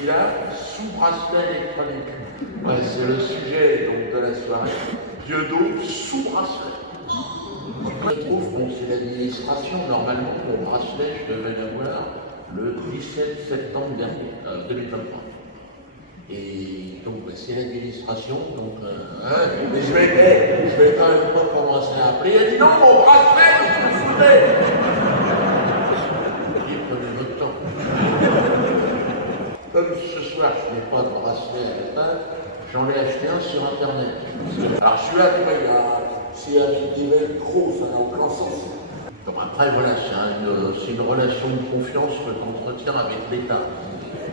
Pilar, sous bracelet électronique. Ouais, c'est le sujet donc, de la soirée. Bieudo sous bracelet. Je trouve que c'est l'administration. Normalement, mon bracelet, je devais l'avoir le 17 septembre dernier, 2023. Et donc, c'est l'administration. Donc, mais je vais quand même pas commencer à appeler. Elle dit non, mon bracelet, je me foutez. Prenez votre temps. Comme ce soir, je n'ai pas de bracelet à l'étage, j'en ai acheté un sur Internet. Alors, je suis là, tu vois, c'est avec des velcro, ça n'a aucun sens. Donc après, voilà, c'est une relation de confiance que tu entretiens avec l'État.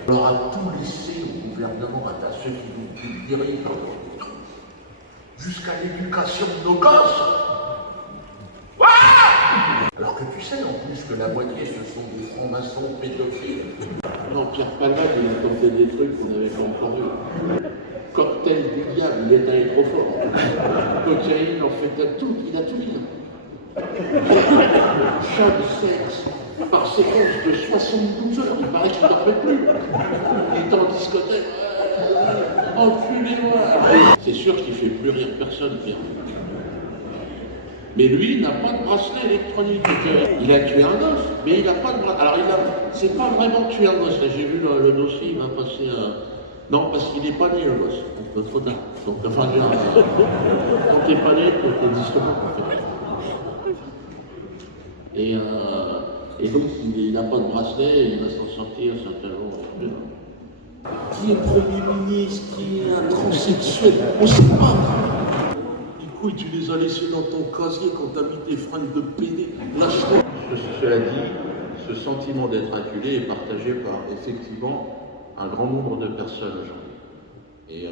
On leur a tout laissé au gouvernement, à ceux qui nous dirigent, jusqu'à l'éducation de nos gosses. Alors que tu sais en plus que la moitié ce sont des francs-maçons pédophiles. Non, Pierre Palmade, il a tenté des trucs qu'on n'avait pas encore vu. Cocktail du diable, il est allé trop fort. Cocaïne, en fait, tout, il a tout mis. Chat de sexe, par séquence de 72 heures, il paraît qu'il ne dormait plus. Il est en discothèque. Enculez-moi. C'est sûr qu'il ne fait plus rire personne, Pierre. Mais lui, il n'a pas de bracelet électronique. Il a tué un gosse, mais il n'a pas de bracelet. Alors, c'est pas vraiment tué un gosse. Là, j'ai vu le dossier, il va passer à... Non, parce qu'il n'est pas né, le gosse. Donc, trop tard. Donc, enfin, quand t'es pas né, tu n'existes pas, en fait. Et donc, il n'a pas de bracelet, il va s'en sortir certainement. Qui est Premier ministre, qui est un transsexuel, on ne sait pas. Tu les as laissés dans ton casier quand tu as mis tes fringues de PD. Lâche-toi. Cela dit, ce sentiment d'être acculé est partagé par effectivement un grand nombre de personnes aujourd'hui. Et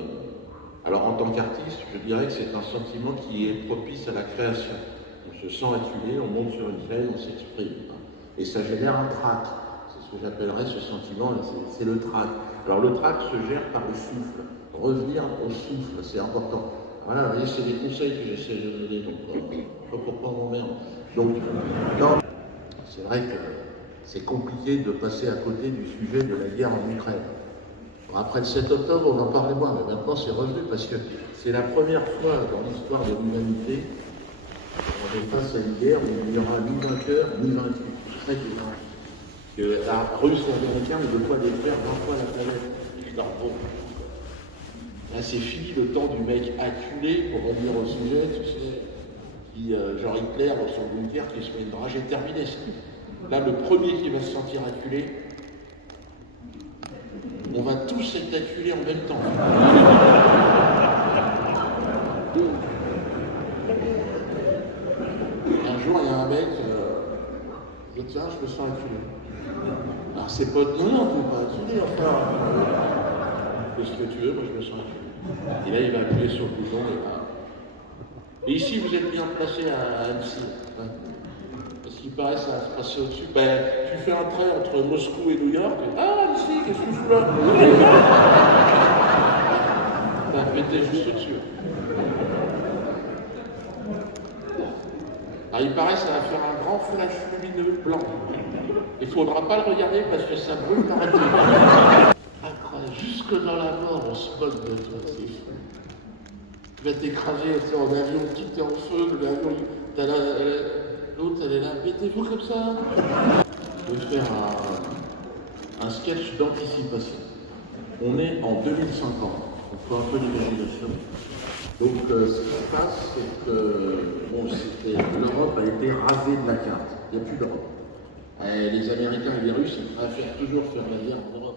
alors en tant qu'artiste, je dirais que c'est un sentiment qui est propice à la création. On se sent acculé, on monte sur une scène, on s'exprime. Et ça génère un trac. C'est ce que j'appellerais ce sentiment, c'est le trac. Alors le trac se gère par le souffle. Revenir au souffle, c'est important. Voilà, vous voyez, c'est des conseils que j'essaie de donner, donc pas pourquoi on m'emmerde. Donc, non, c'est vrai que c'est compliqué de passer à côté du sujet de la guerre en Ukraine. Bon, après le 7 octobre, on en parlait moins, mais maintenant c'est revenu parce que c'est la première fois dans l'histoire de l'humanité qu'on est face à une guerre où il n'y aura ni vainqueur ni vaincu. C'est très énorme. Que la Russe et l'Américain ne veulent pas détruire 20 fois la planète. Là, c'est fini le temps du mec acculé, pour revenir au sujet, tu sais, qui, genre Hitler, dans son bunker, qui se met une rage terminée. Là, le premier qui va se sentir acculé, on va tous être acculés en même temps. Un jour, il y a un mec, il dit tiens, je me sens acculé. Alors, c'est pas non, tu ne pas acculé, enfin. Fais ce que tu veux, moi je me sens acculé. Et là, il va appuyer sur le bouton et là. Et ici, vous êtes bien placé à Annecy. Hein, parce qu'il paraît ça va se passer au-dessus. Ben, tu fais un trait entre Moscou et New York. Et, Annecy, qu'est-ce que tu fous là? T'as pété juste au-dessus. Alors, il paraît que ça va faire un grand flash lumineux blanc. Il ne faudra pas le regarder parce que ça brûle par incroyable. Jusque dans la mort, on se moque de toi, c'est fou. Tu vas t'écraser en avion, tout est en feu, l'avion, l'autre elle est là, mettez-vous comme ça. Je vais faire un sketch d'anticipation. On est en 2050, on fait un peu l'imagination. Donc ce qui se passe, c'est que l'Europe a été rasée de la carte, il n'y a plus d'Europe. Les Américains et les Russes, ils préfèrent toujours faire la guerre en Europe.